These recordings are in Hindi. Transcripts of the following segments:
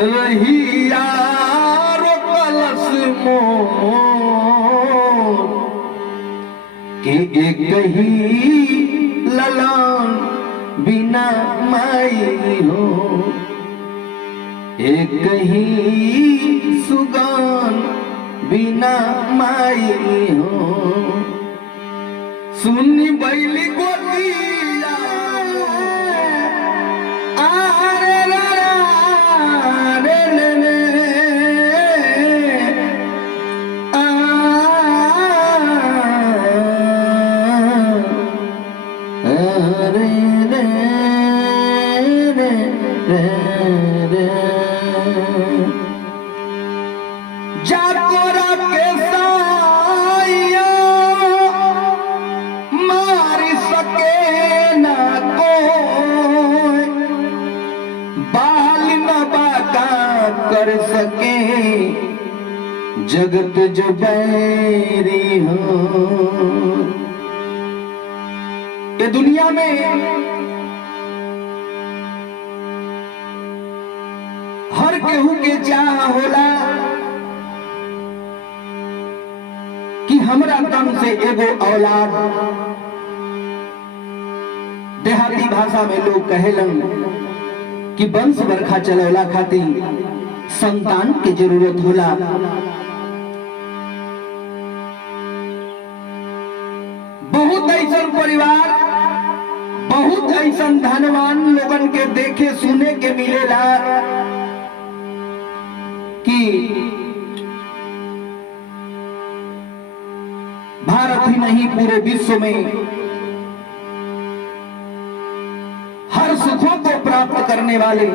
रहिया रोकलस मोर के एक ही ललन बिना माई हो, एक ही सुगन बिना माई हो। सुनी बैली गोदिया आरे रे रे रे रे आ रे रे रे रे रे जाकोरा के साया मार सके ना कोई, बाल न बाका कर सके जगत जो बैरी हो। ये दुनिया में हर केहू के चाह होला कि हमरा दम से एगो औलाद। देहाती भाषा में लोग कहेलन कि वंश बरखा चलौला खातिर संतान की जरूरत होला। बहुत ऐसा परिवार, बहुत ऐसा धनवान लोगन के देखे सुने के मिलेला कि भारत ही नहीं पूरे विश्व में हर सुखों को प्राप्त करने वाले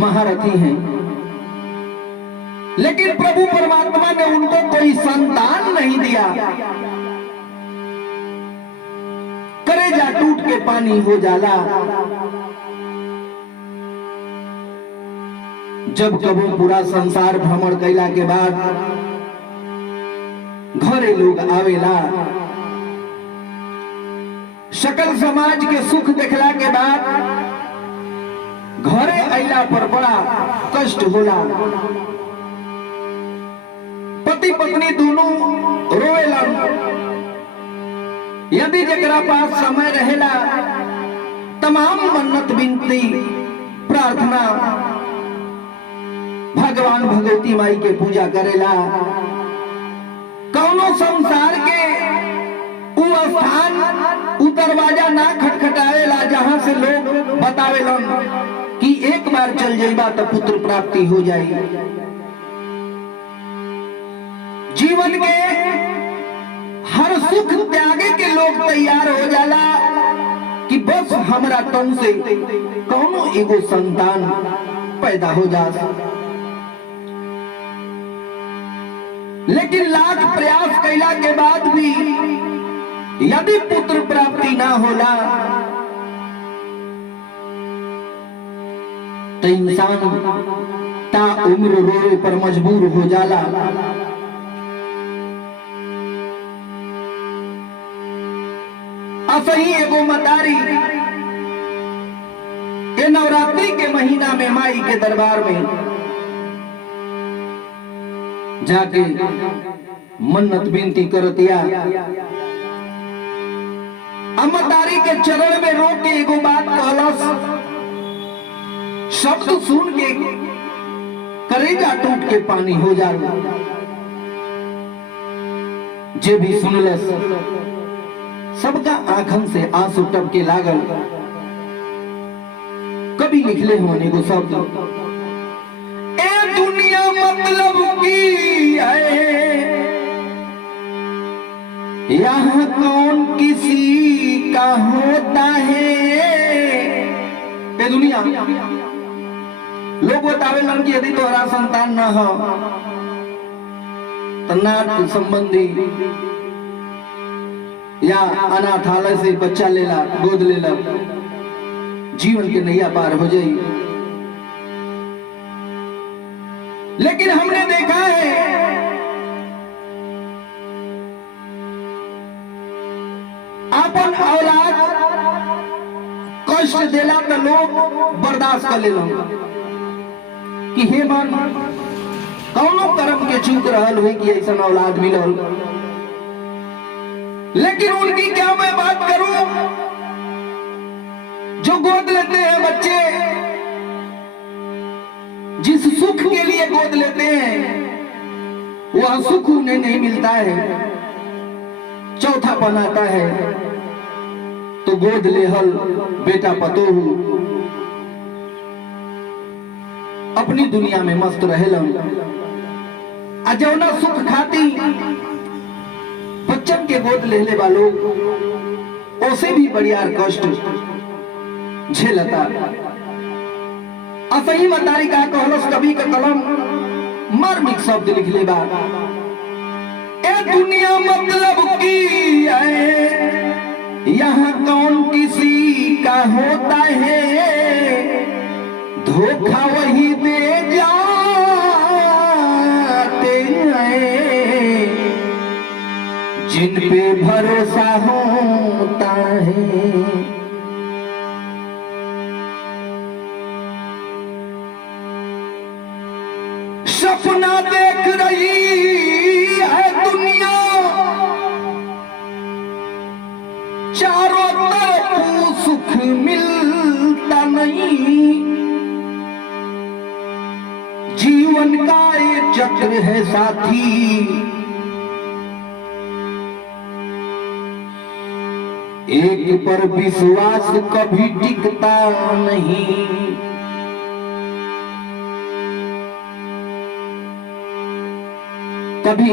महारथी हैं, लेकिन प्रभु परमात्मा ने उनको कोई संतान नहीं दिया। कलेजा टूट के पानी हो जाला। जब कबो पूरा संसार भ्रमण कैला के बाद घरे लोग आवेला, सकल समाज के सुख देखला के बाद घरे आइला पर बड़ा कष्ट होला। पति पत्नी दोनों रोवेला। यदि जकरा पास समय रहेला तमाम मन्नत विनती प्रार्थना भगवान भगवती माई के पूजा करेला। कौनो संसार के उ स्थान उ दरवाजा ना खटखटावेला जहां से लोग बतावेलन कि एक बार चल जाइबा तो पुत्र प्राप्ति हो जाई। जीवन के हर सुख त्यागे के लोग तैयार हो जाला कि बस हमरा तन से कौनो एगो संतान पैदा हो जा। लेकिन लाख प्रयास कैला के बाद भी यदि पुत्र प्राप्ति ना होला तो इंसान ता उम्र रोए पर मजबूर हो जाला। असही एगो मतारी ये नवरात्रि के महीना में माई के दरबार में जाके मन्नत विनती करतिया। अमतारी के चरण में रो के एगो बात कहलस। शब्द सुन के कलेजा टूट के पानी हो जाला। जे भी सुनलस सबका आंखन से आंसू टपके लागल। कभी लिखले होने को शब्द, ए दुनिया मतलब की है, यहाँ कौन किसी का होता है। ए दुनिया लोग बतावेलन कि यदि तोहरा संतान न हो तो नात संबंधी या अनाथालय से बच्चा लेला, गोद लेला, जीवन के नैया पार हो जाई। लेकिन हमने देखा है अपन औलाद कष्ट देला तो लोग बर्दाश्त कर लेला, कि हे मन कौनो कर्म के चूक रहल हुई कि ऐसा औलाद मिलल, लेकिन उनकी क्या मैं बात करूं जो गोद लेते हैं बच्चे, जिस सुख के लिए गोद लेते हैं वह सुख उन्हें नहीं मिलता है, चौथापन आता है तो गोद लेहल बेटा पतोहू अपनी दुनिया में मस्त रहेलन। अजौना सुख खाती बच्चन के गोद लेले वालों उसे भी बड़ियार कष्ट झेलता। असही मतारी का कहलस कवि का कलम मार्मिक शब्द लिख ले बा, ए दुनिया मतलब की है यहाँ कौन किसी का होता है, धोखा वही दे जाते हैं जिन पे भरोसा होता है। सपना देख रही है दुनिया चारों तरफ सुख मिलता नहीं, जीवन का ये चक्र है साथी, एक पर विश्वास कभी टिकता नहीं। कभी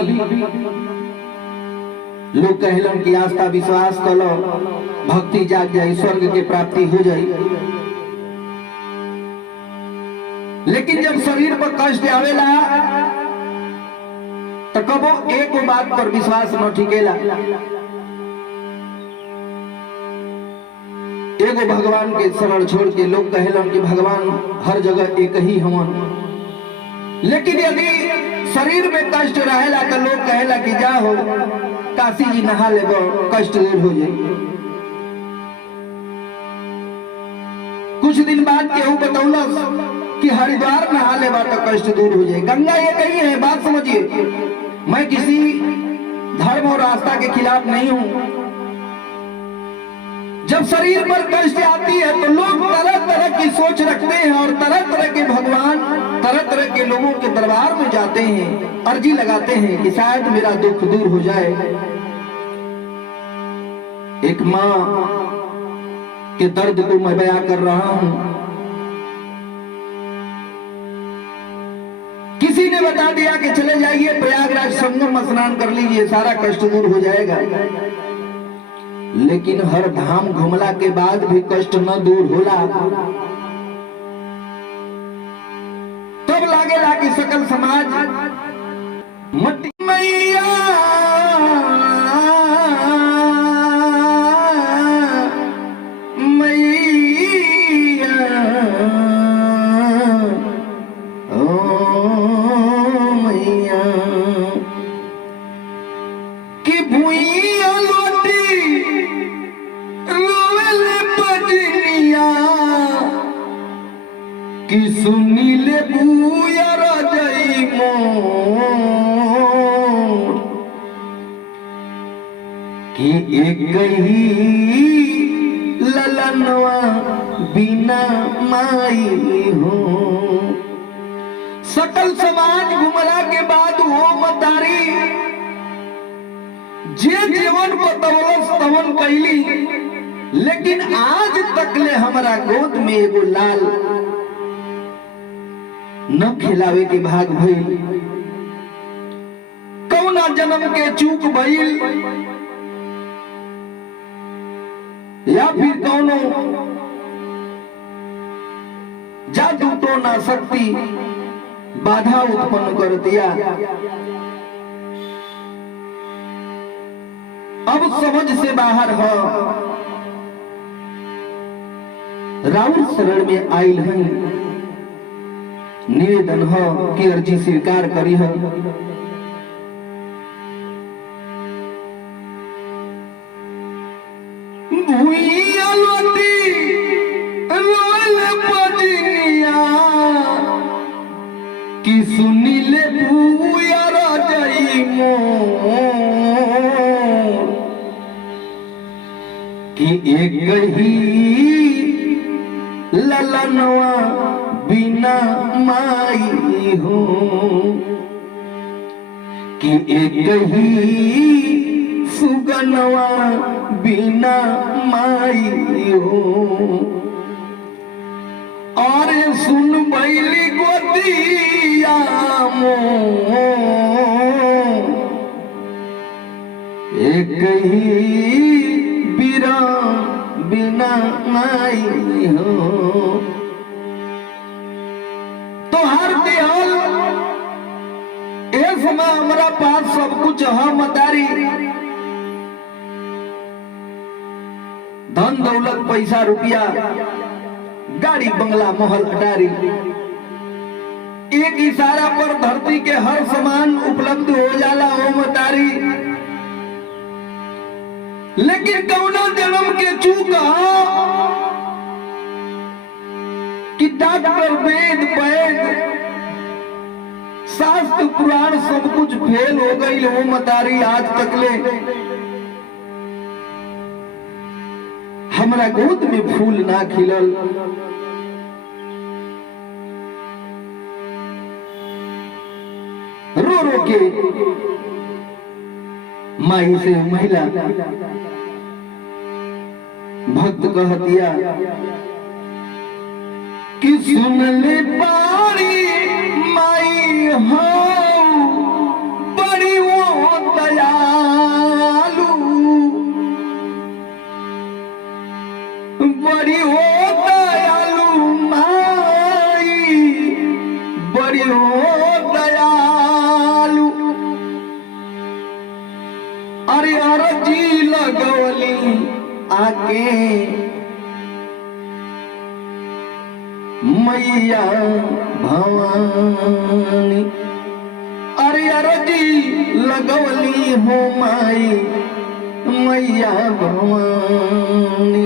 लोग कहलन कि आस्था विश्वास कलो, भक्ति जाग जाए, स्वर्ग के प्राप्ति हो जाए, लेकिन जब शरीर पर कष्ट आवेला तो कबो एक बात पर विश्वास न टिकेला। एगो भगवान के शरण छोड़ के लोग कहलन कि भगवान हर जगह एक ही हवन, लेकिन यदि शरीर में कष्ट रहेला तो लोग कहेला कि जाओ काशी जी नहा ले कष्ट दूर हो जाए। कुछ दिन बाद केहू बतौलस कि हरिद्वार नहा ले तो कष्ट दूर हो जाए। गंगा ये कही है, बात समझिए। मैं किसी धर्म और आस्था के खिलाफ नहीं हूं। जब शरीर पर कष्ट आती है तो लोग तरह तरह की सोच रखते हैं और तरह तरह के भगवान तरह तरह के लोगों के दरबार में जाते हैं, अर्जी लगाते हैं कि शायद मेरा दुख दूर हो जाए। एक माँ के दर्द को मैं बयां कर रहा हूं। किसी ने बता दिया कि चले जाइए प्रयागराज संगम स्नान कर लीजिए, सारा कष्ट दूर हो जाएगा, लेकिन हर धाम घुमला के बाद भी कष्ट न दूर होला। तब लागेला कि सकल समाज मट्टी मैया मैया ओ मैया कि भुइया कि सुनीले बुया राजई मोर कि एक ही ललनवा बिना माई हो। सकल समाज घुमला के बाद वो मतारी जे जीवन को तवलस तवन कैली, लेकिन आज तक ले हमारा गोद में एगो लाल न खिलावे के भाग भइल। कौना जन्म के चूक भइल या फिर कौनो जादू टोना शक्ति बाधा उत्पन्न कर दिया। अब समझ से बाहर हो, राउर शरण में आइल है, निवेदन हो कि अर्जी स्वीकार करी हो। भुइया लोटी रोल पजनिया पुयर जई मोर कि एक ही ललनवा बिना माई हो कि एक ही सुगनवा बिना माई हो और सुन बैली गोदिया मोर एक ही बिरा बिना माई हो तो हर दियाल इस समय हमारा पास सब कुछ है मदारी धन दौलत पैसा रुपया गाड़ी बंगला महल अटारी एक इशारा पर धरती के हर सामान उपलब्ध हो जाला हो मदारी लेकिन कौना जन्म के चूका कि डॉक्टर वेद वैद शास्त्र पुराण सब कुछ फेल हो गई हो मतारी आज तक ले हमरा गोद में फूल ना खिलल रो रो के माई से महिला भक्त कह दिया कि सुन ले पारी माई हो बड़ी वो दयालु बड़ी वो दयालु माई बड़ी वो दयालु अरे अरजी लगवली आके मैया भवानी अरे अरजी लगवली हो माई मैया भवानी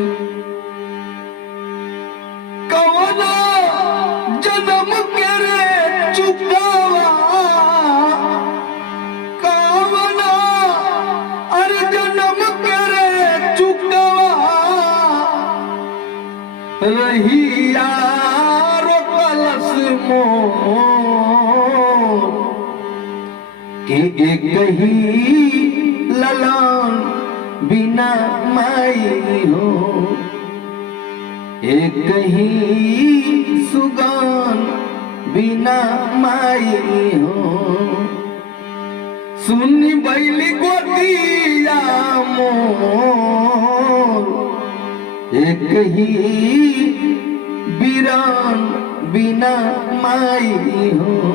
कवना जन्म के रे चुकावा कवना अरे जन्म के रे चुकावा रहिया कि एक ही ललन बिना माई हो एक ही सुगन बिना माई हो सुनी बैली गोदिया मोर एक ही बिरान बिना माई हो